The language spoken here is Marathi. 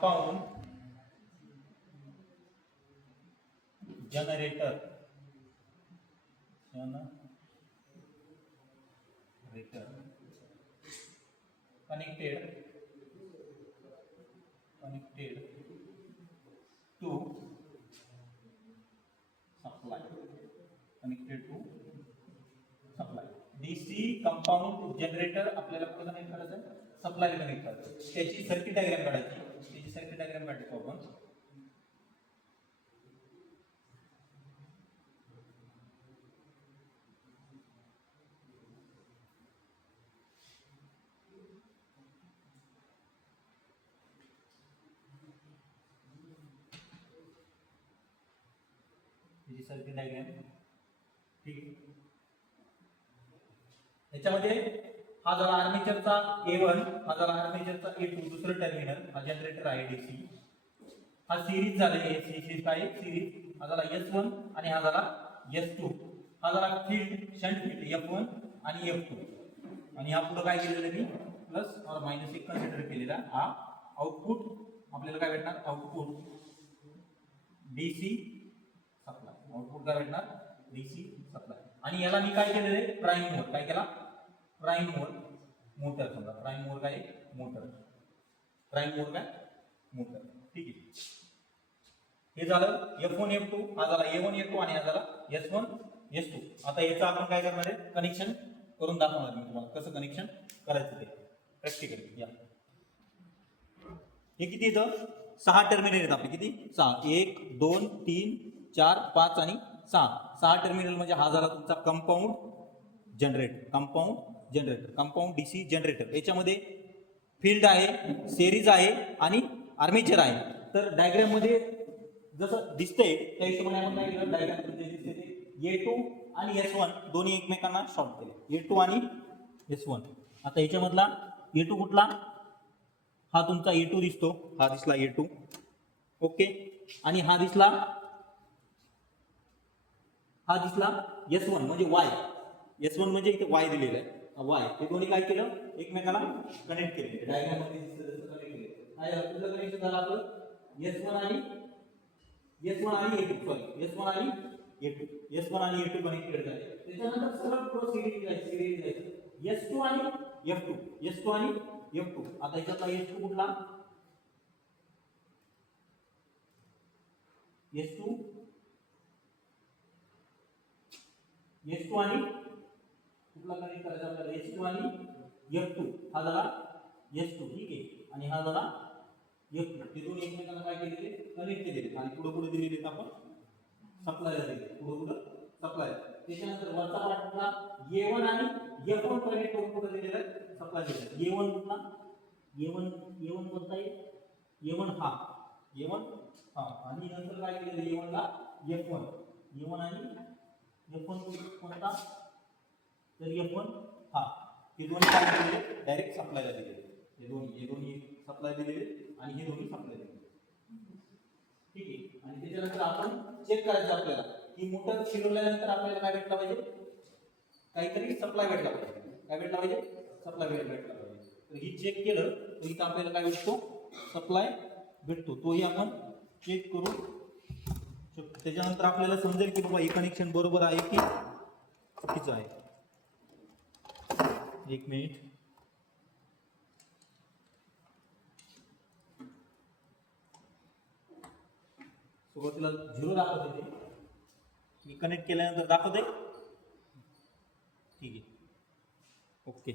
Compound generator connected to supply, DC compound generator आपल्याला कुठे कनेक्ट करायचं, सप्लाय कनेक्ट करायचं. त्याची सर्किट डायग्राम काढायची, काढतो आपण. Circuit diagram. ठीक आहे. याच्यामध्ये हा झाला आर्मेचरचा A1, हा झाला आर्मेचरचा A2, दुसरं टर्मिनल, हा जनरेटर आहे डीसी. हा सिरीज झाले, सिरीज काय सिरीज, हा झाला S1 आणि हा झाला S2. हा झाला फील्ड शंट फील्ड F1 आणि F2. आणि हा पुढे काय केलेलं मी प्लस और मायनस एक कन्सिडर केलेला. हा आउटपुट आपल्याला काय भेटणार, आउटपुट डीसी सप्लाय. आउटपुट काय भेटणार, डीसी सप्लाय. आणि याला मी काय केलेलं आहे, प्राइम मोड. काय केला, प्राइम मोड मोटर. समजा प्राइम मोड काय मोटर, प्राइम मोड काय मोटर. ठीक आहे. हे झालं F1 F2, हा झाला A1 A2 आणि हा झाला S1 S2. आता याचं आपण काय करणार आहे, कनेक्शन करून दाखवणार मी तुम्हाला कसं कनेक्शन करायचं ते प्रॅक्टिकली. या हे किती येतं, 6 टर्मिनल आहेत आपले. किती, 6. 1 2 3 4 5 आणि 6 टर्मिनल. म्हणजे हा झाला तुमचा compound generator, compound DC generator. याच्यामध्ये फील्ड आहे, सिरीज आहे आणि आर्मेचर आहे. तर डायग्राम मध्ये जसं दिसतंय त्या हिशोबाने आपण काय केलं, डायग्राम मध्ये दिसते ते A2 आणि S1 दोन्ही एकमेकांना शॉर्ट केले, A2 आणि S1. आता याच्यामधला A2 कुठला, हा तुमचा A2 दिसतो, हा दिसला A2. ओके. आणि हा दिसला S1 म्हणजे Y. S1 म्हणजे इथे Y दिलेला आहे, Y. हे दोन्ही काय केलं, एकमेकाला कनेक्ट केले. डायग्राम मध्ये दिसतं तसं कनेक्ट केले. काय झालं, तुझं कनेक्शन झालं आपलं S1 आणि A2. सॉरी, S1 आणि A2 कनेक्टेड झाले. त्याच्यानंतर सरळ पुढे सिरीज जायचं S2 आणि F2. आता याच्यातला S2 कुठला, S2 आणि कुठला कनेक्ट करायचा आपल्याला, S2 आणि F2. हा झाला S2. ठीक आहे. आणि हा झाला F2. ते दोन एकमेकांना काय केलेले, कनेक्ट केलेले. आणि पुढे दिलेले आपण सप्लायला दिले, पुढे सप्लाय. त्याच्यानंतर वरचा पार्ट कुठला, A1 आणि F1 कनेक्ट करून पुढे दिलेला आहे, सप्लाय दिलेला. A1 कुठला, A1 कोणता आहे, A1 हा आणि नंतर काय केलेलं, A1 ला F1 आणि F1 कोणता, तर F1 हा. हे दोन्ही काय केलेले, डायरेक्ट सप्लायला दिलेले. हे दोन्ही सप्लाय दिलेले आणि हे दोन्ही सप्लाय दिलेले. ठीक आहे. आणि त्याच्यानंतर आपण चेक करायचं आपल्याला की मोटर फिरवल्यानंतर आपल्याला काय भेटला पाहिजे, काहीतरी सप्लाय भेटला पाहिजे. काय भेटला पाहिजे, सप्लाय भेटला पाहिजे. तर ही चेक केलं तर इथं आपल्याला काय भेटतो, सप्लाय भेटतो. तोही आपण चेक करू शकतो. त्याच्यानंतर आपल्याला समजेल की बाबा हे कनेक्शन बरोबर आहे की चुकीचं आहे. एक मिनिट. सुरुवातीला 0 दाखवते, मी कनेक्ट केल्यानंतर दाखवते. ठीक आहे. ओके.